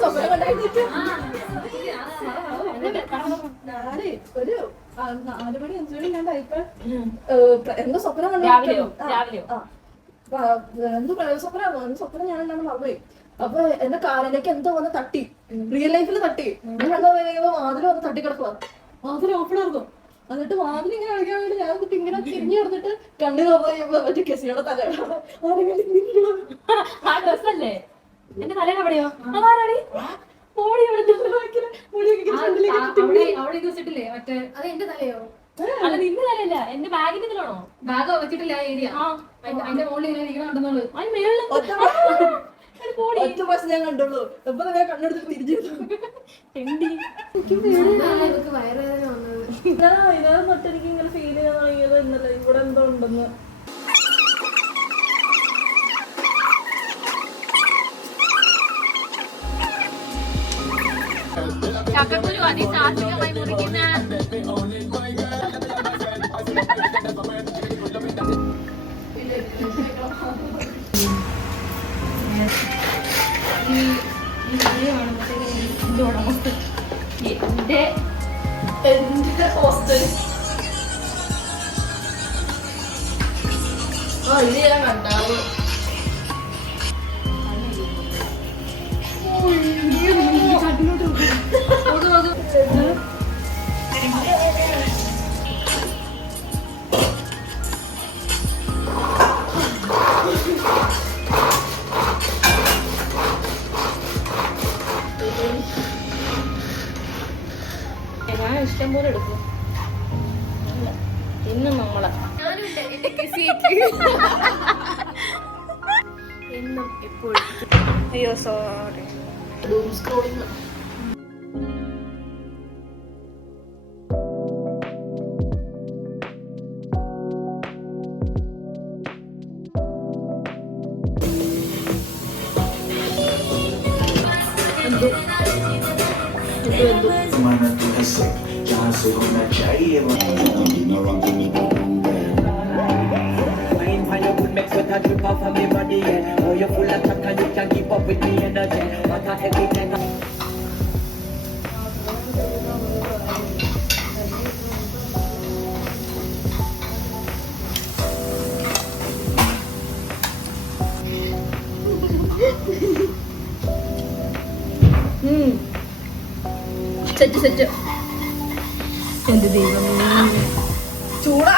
സ്വപ്നം കണ്ടായിട്ട് ഒരു 4 മണി 5 മണി കണ്ടായിപ്പോ എന്തോ സ്വപ്നം കണ്ടു. സ്വപ്നം ഞാൻ എന്താണ് മറന്നുപോയി. അപ്പൊ എന്റെ കാലിലേക്ക് എന്തോ വന്ന് തട്ടി, റിയൽ ലൈഫിൽ തട്ടി. എന്തോ വാതിൽ വന്ന് തട്ടി കിടക്കുക. വാതിൽ ഓപ്പൺ ആയിരുന്നു. എന്നിട്ട് വാതിൽ ഇങ്ങനെ കളിക്കാൻ വേണ്ടി ഞാൻ കുട്ടി ഇങ്ങനെ തിരിഞ്ഞു കിടന്നിട്ട് കണ്ണു തുറന്ന് മറ്റേ കെസിയുടെ തലയാണ്. എന്റെ തലയുടെ എവിടെയോ വെച്ചിട്ടില്ലേ മറ്റേ അത് എന്റെ തലയോ? അല്ല നിന്റെ തലയല്ല, എന്റെ ബാഗിന്റെ ഇതിലാണോ? ബാഗ് വെച്ചിട്ടില്ല ആ ഏരിയ. അതിന്റെ മുകളിൽ ഇങ്ങനെ ഇരിക്കണുണ്ടെന്നുള്ളു. ഒറ്റ ബസ് ഞാൻ കണ്ടുള്ളൂ. എപ്പൊ ഞാൻ കണ്ണെടുത്ത് തിരിച്ചു വയറുവേദന വന്നത് ഇതിനകം തൊട്ട് എനിക്ക് ഇങ്ങനെ ഫീൽ ചെയ്യാൻ തുടങ്ങിയത് ഇന്നലെ ഇവിടെ എന്തോ ഉണ്ടെന്ന്. ചക്കക്കുരു അതിസാത്വികമായി മുറിക്കുന്ന എന്റെ ഹോസ്റ്റൽ ഇത് ഞാൻ കണ്ടാവൂ. ഞാൻ ഇഷ്ടം പോലെ എടുക്കും. ഇന്നും നമ്മളെ എന്നും എപ്പോഴും. അയ്യോ സോറി. जहाँ से होना चाहिए സെറ്റ് സെറ്റ് എന്റെ ദൈവമേ ചൂടാ